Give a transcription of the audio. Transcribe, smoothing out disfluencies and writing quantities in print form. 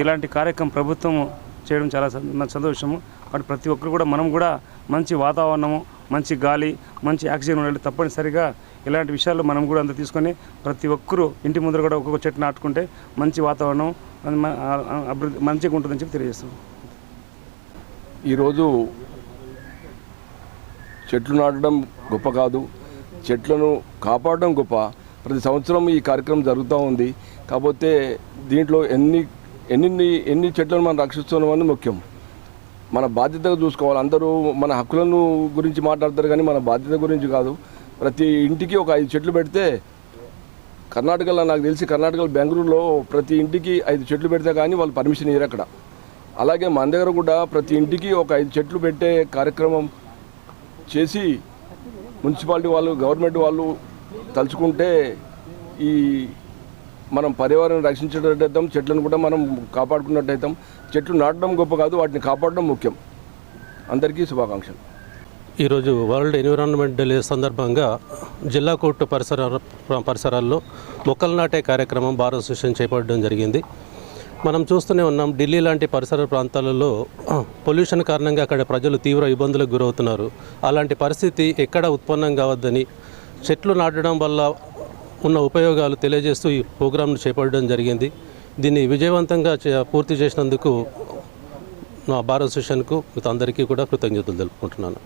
ఇలాంటి కార్యక్రమం ప్రభుత్వం చేయడం చాలా సంతోషము. కాబట్టి ప్రతి ఒక్కరు కూడా మనం కూడా మంచి వాతావరణము, మంచి గాలి, మంచి ఆక్సిజన్ ఉండాలి. తప్పనిసరిగా ఇలాంటి విషయాలు మనం కూడా అంత తీసుకొని ప్రతి ఒక్కరూ ఇంటి ముందర కూడా ఒక్కొక్క చెట్టు నాటుకుంటే మంచి వాతావరణం అభివృద్ధి మంచిగా ఉంటుందని చెప్పి తెలియజేస్తున్నాం. ఈరోజు చెట్లు నాటడం గొప్ప కాదు, చెట్లను కాపాడడం గొప్ప. ప్రతి సంవత్సరం ఈ కార్యక్రమం జరుగుతూ ఉంది. కాకపోతే దీంట్లో ఎన్ని చెట్లను మనం రక్షిస్తున్నామని ముఖ్యం. మన బాధ్యతగా చూసుకోవాలి. అందరూ మన హక్కులను గురించి మాట్లాడతారు కానీ మన బాధ్యత గురించి కాదు. ప్రతి ఇంటికి ఒక 5 చెట్లు పెడితే, కర్ణాటకలో నాకు తెలిసి కర్ణాటకలో బెంగళూరులో ప్రతి ఇంటికి 5 చెట్లు పెడితే కానీ వాళ్ళు పర్మిషన్ ఇవ్వరు అక్కడ. అలాగే మన దగ్గర కూడా ప్రతి ఇంటికి ఒక 5 చెట్లు పెట్టే కార్యక్రమం చేసి మున్సిపాలిటీ వాళ్ళు, గవర్నమెంట్ వాళ్ళు తలుచుకుంటే ఈ మనం పర్యావరణం రక్షించేటట్టయితాం, చెట్లను కూడా మనం కాపాడుకున్నట్టయితాం. చెట్లు నాటడం గొప్ప కాదు, వాటిని కాపాడడం ముఖ్యం. అందరికీ శుభాకాంక్షలు. ఈరోజు వరల్డ్ ఎన్విరాన్మెంట్ డే సందర్భంగా జిల్లా కోర్టు పరిసరాల్లో మొక్కలు నాటే కార్యక్రమం బార్ అసోసియేషన్ చేపట్టడం జరిగింది. మనం చూస్తూనే ఉన్నాం, ఢిల్లీ లాంటి పరిసర ప్రాంతాలలో పొల్యూషన్ కారణంగా అక్కడ ప్రజలు తీవ్ర ఇబ్బందులకు గురవుతున్నారు. అలాంటి పరిస్థితి ఎక్కడ ఉత్పన్నం కావద్దని చెట్లు నాటడం వల్ల ఉన్న ఉపయోగాలు తెలియజేస్తూ ఈ ప్రోగ్రాంను చేపట్టడం జరిగింది. దీన్ని విజయవంతంగా పూర్తి చేసినందుకు నా బార్ అసోసియేషన్కు అందరికీ కూడా కృతజ్ఞతలు తెలుపుకుంటున్నాను.